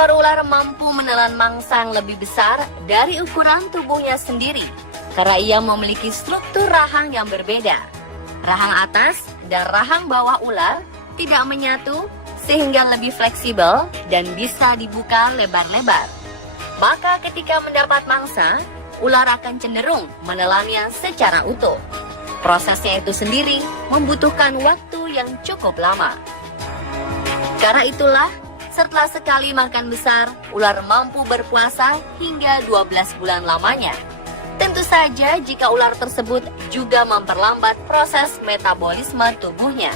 Seekor ular mampu menelan mangsa yang lebih besar dari ukuran tubuhnya sendiri karena ia memiliki struktur rahang yang berbeda. Rahang atas dan rahang bawah ular tidak menyatu sehingga lebih fleksibel dan bisa dibuka lebar-lebar. Maka ketika mendapat mangsa, ular akan cenderung menelannya secara utuh. Prosesnya itu sendiri membutuhkan waktu yang cukup lama. Karena itulah, setelah sekali makan besar, ular mampu berpuasa hingga 12 bulan lamanya. Tentu saja jika ular tersebut juga memperlambat proses metabolisme tubuhnya.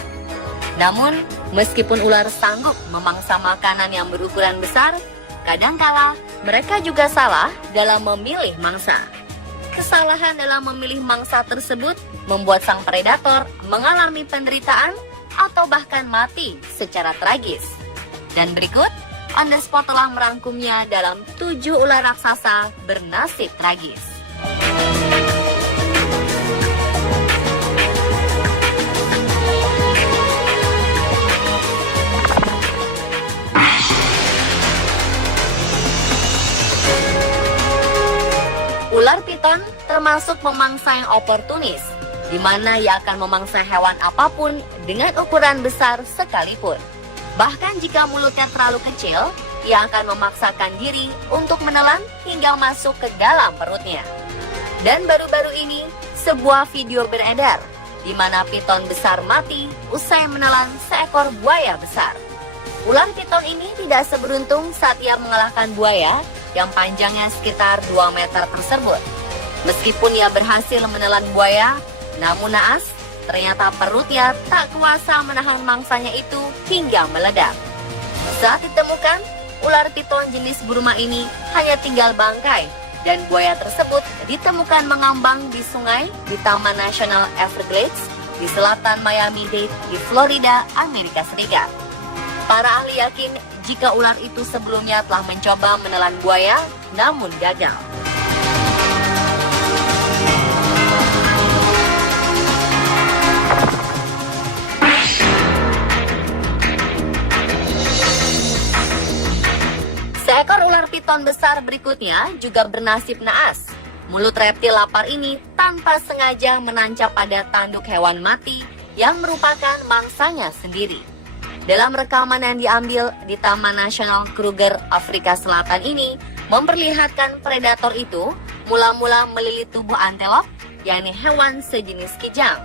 Namun, meskipun ular sanggup memangsa makanan yang berukuran besar, kadangkala mereka juga salah dalam memilih mangsa. Kesalahan dalam memilih mangsa tersebut membuat sang predator mengalami penderitaan atau bahkan mati secara tragis. Dan berikut, On The Spot telah merangkumnya dalam 7 ular raksasa bernasib tragis. Ular piton termasuk pemangsa yang oportunis, di mana ia akan memangsa hewan apapun dengan ukuran besar sekalipun. Bahkan jika mulutnya terlalu kecil, ia akan memaksakan diri untuk menelan hingga masuk ke dalam perutnya. Dan baru-baru ini, sebuah video beredar, di mana piton besar mati usai menelan seekor buaya besar. Ular piton ini tidak seberuntung saat ia mengalahkan buaya yang panjangnya sekitar 2 meter tersebut. Meskipun ia berhasil menelan buaya, namun naas, ternyata perutnya tak kuasa menahan mangsanya itu hingga meledak. Saat ditemukan, ular piton jenis Burma ini hanya tinggal bangkai dan buaya tersebut ditemukan mengambang di sungai di Taman Nasional Everglades di selatan Miami-Dade di Florida, Amerika Serikat. Para ahli yakin jika ular itu sebelumnya telah mencoba menelan buaya, namun gagal. Seekor ular piton besar berikutnya juga bernasib naas. Mulut reptil lapar ini tanpa sengaja menancap pada tanduk hewan mati yang merupakan mangsanya sendiri. Dalam rekaman yang diambil di Taman Nasional Kruger, Afrika Selatan ini, memperlihatkan predator itu mula-mula melilit tubuh antelop, yakni hewan sejenis kijang.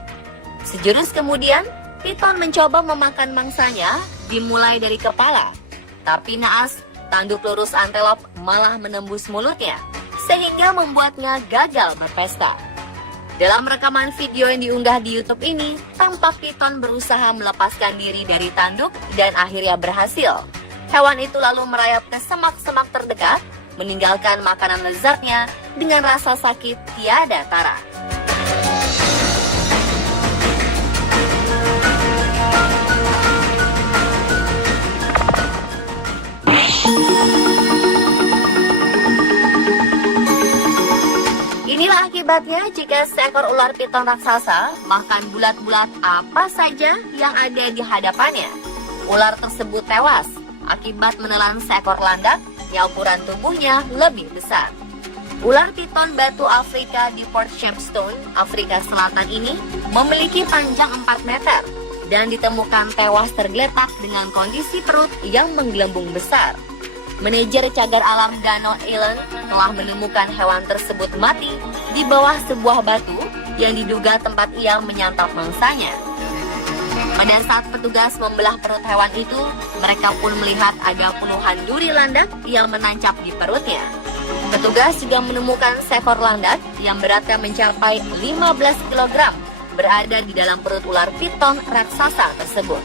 Sejurus kemudian, piton mencoba memakan mangsanya dimulai dari kepala. Tapi naas, tanduk lurus antelop malah menembus mulutnya, sehingga membuatnya gagal berpesta. Dalam rekaman video yang diunggah di YouTube ini, tampak piton berusaha melepaskan diri dari tanduk dan akhirnya berhasil. Hewan itu lalu merayap ke semak-semak terdekat, meninggalkan makanan lezatnya dengan rasa sakit tiada tara. Inilah akibatnya jika seekor ular piton raksasa makan bulat-bulat apa saja yang ada di hadapannya. Ular tersebut tewas akibat menelan seekor landak yang ukuran tubuhnya lebih besar. Ular piton batu Afrika di Port Shepstone, Afrika Selatan ini memiliki panjang 4 meter dan ditemukan tewas tergeletak dengan kondisi perut yang menggelembung besar. Manajer cagar alam Gano Island telah menemukan hewan tersebut mati di bawah sebuah batu yang diduga tempat ia menyantap mangsanya. Pada saat petugas membelah perut hewan itu, mereka pun melihat ada puluhan duri landak yang menancap di perutnya. Petugas juga menemukan seekor landak yang beratnya mencapai 15 kg berada di dalam perut ular piton raksasa tersebut.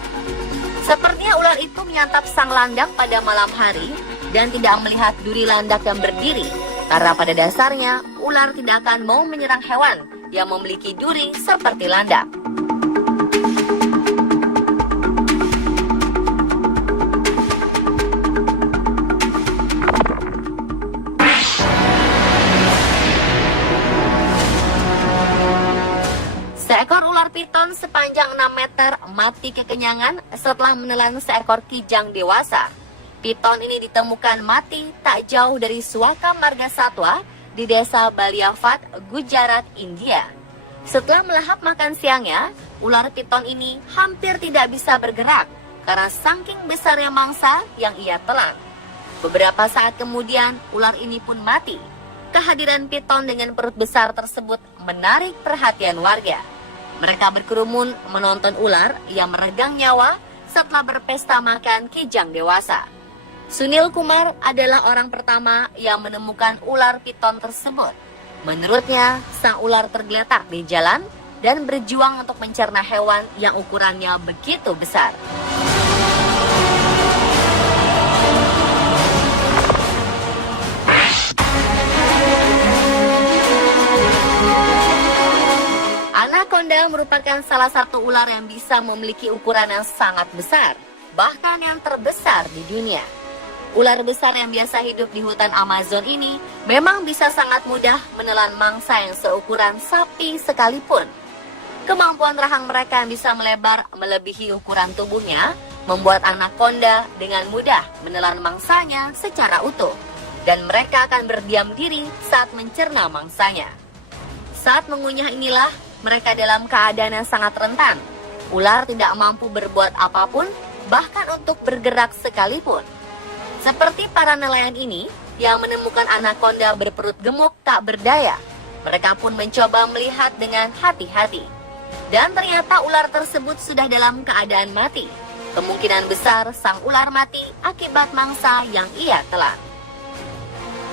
Sepertinya ular itu menyantap sang landak pada malam hari dan tidak melihat duri landak yang berdiri, karena pada dasarnya ular tidak akan mau menyerang hewan yang memiliki duri seperti landak. Seekor ular piton sepanjang 6 meter mati kekenyangan setelah menelan seekor kijang dewasa. Piton ini ditemukan mati tak jauh dari Suaka Marga Satwa di desa Baliafat, Gujarat, India. Setelah melahap makan siangnya, ular piton ini hampir tidak bisa bergerak karena saking besarnya mangsa yang ia telan. Beberapa saat kemudian, ular ini pun mati. Kehadiran piton dengan perut besar tersebut menarik perhatian warga. Mereka berkerumun menonton ular yang meregang nyawa setelah berpesta makan kijang dewasa. Sunil Kumar adalah orang pertama yang menemukan ular piton tersebut. Menurutnya, sang ular tergeletak di jalan dan berjuang untuk mencerna hewan yang ukurannya begitu besar. Anaconda merupakan salah satu ular yang bisa memiliki ukuran yang sangat besar, bahkan yang terbesar di dunia. Ular besar yang biasa hidup di hutan Amazon ini memang bisa sangat mudah menelan mangsa yang seukuran sapi sekalipun. Kemampuan rahang mereka yang bisa melebar melebihi ukuran tubuhnya membuat anaconda dengan mudah menelan mangsanya secara utuh, dan mereka akan berdiam diri saat mencerna mangsanya. Saat mengunyah inilah mereka dalam keadaan yang sangat rentan. Ular tidak mampu berbuat apapun, bahkan untuk bergerak sekalipun. Seperti para nelayan ini yang menemukan anaconda berperut gemuk tak berdaya, mereka pun mencoba melihat dengan hati-hati. Dan ternyata ular tersebut sudah dalam keadaan mati. Kemungkinan besar sang ular mati akibat mangsa yang ia telan.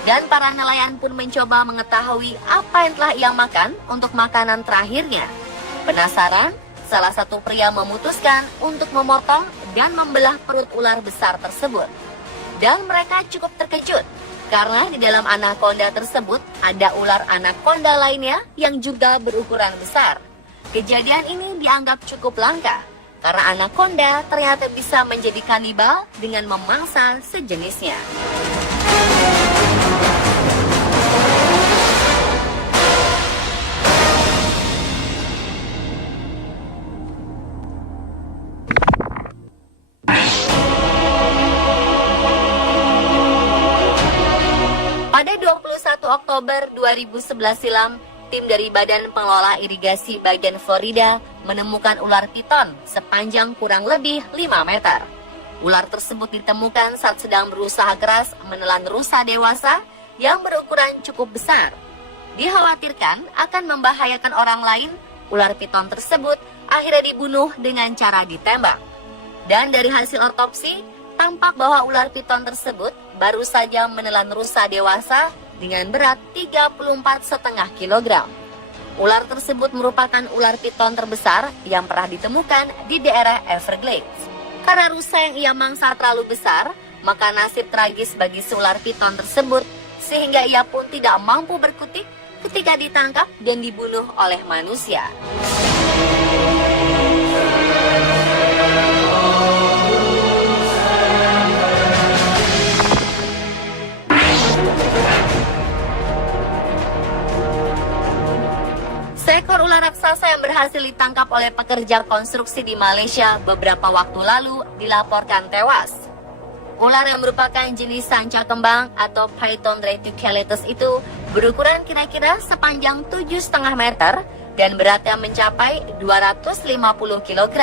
Dan para nelayan pun mencoba mengetahui apa yang telah ia makan untuk makanan terakhirnya. Penasaran, salah satu pria memutuskan untuk memotong dan membelah perut ular besar tersebut. Dan mereka cukup terkejut karena di dalam anaconda tersebut ada ular anaconda lainnya yang juga berukuran besar. Kejadian ini dianggap cukup langka karena anaconda ternyata bisa menjadi kanibal dengan memangsa sejenisnya. Pada 21 Oktober 2011 silam, tim dari Badan Pengelola Irigasi bagian Florida menemukan ular piton sepanjang kurang lebih 5 meter. Ular tersebut ditemukan saat sedang berusaha keras menelan rusa dewasa yang berukuran cukup besar. Dikhawatirkan akan membahayakan orang lain, ular piton tersebut akhirnya dibunuh dengan cara ditembak. Dan dari hasil otopsi, tampak bahwa ular piton tersebut baru saja menelan rusa dewasa dengan berat 34,5 kg. Ular tersebut merupakan ular piton terbesar yang pernah ditemukan di daerah Everglades. Karena rusa yang ia mangsa terlalu besar, maka nasib tragis bagi si ular piton tersebut sehingga ia pun tidak mampu berkutik ketika ditangkap dan dibunuh oleh manusia. Seekor ular raksasa yang berhasil ditangkap oleh pekerja konstruksi di Malaysia beberapa waktu lalu dilaporkan tewas. Ular yang merupakan jenis sanca kembang atau Python reticulatus itu berukuran kira-kira sepanjang 7,5 meter dan beratnya mencapai 250 kg.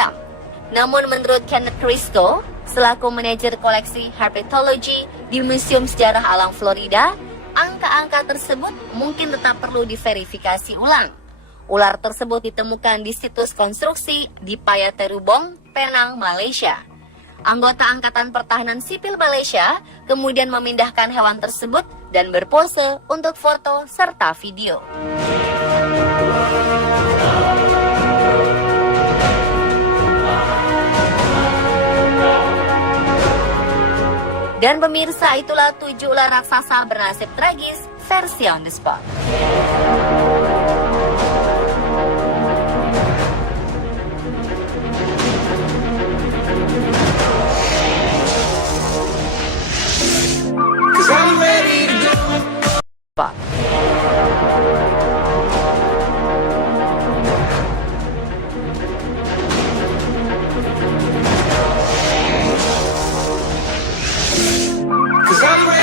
Namun menurut Kenneth Crisco, selaku manajer koleksi herpetologi di Museum Sejarah Alam Florida, angka-angka tersebut mungkin tetap perlu diverifikasi ulang. Ular tersebut ditemukan di situs konstruksi di Payaterubong, Penang, Malaysia. Anggota Angkatan Pertahanan Sipil Malaysia kemudian memindahkan hewan tersebut dan berpose untuk foto serta video. Dan pemirsa, itulah 7 ular raksasa bernasib tragis versi on the spot. Pak. 'Cause I'm ready.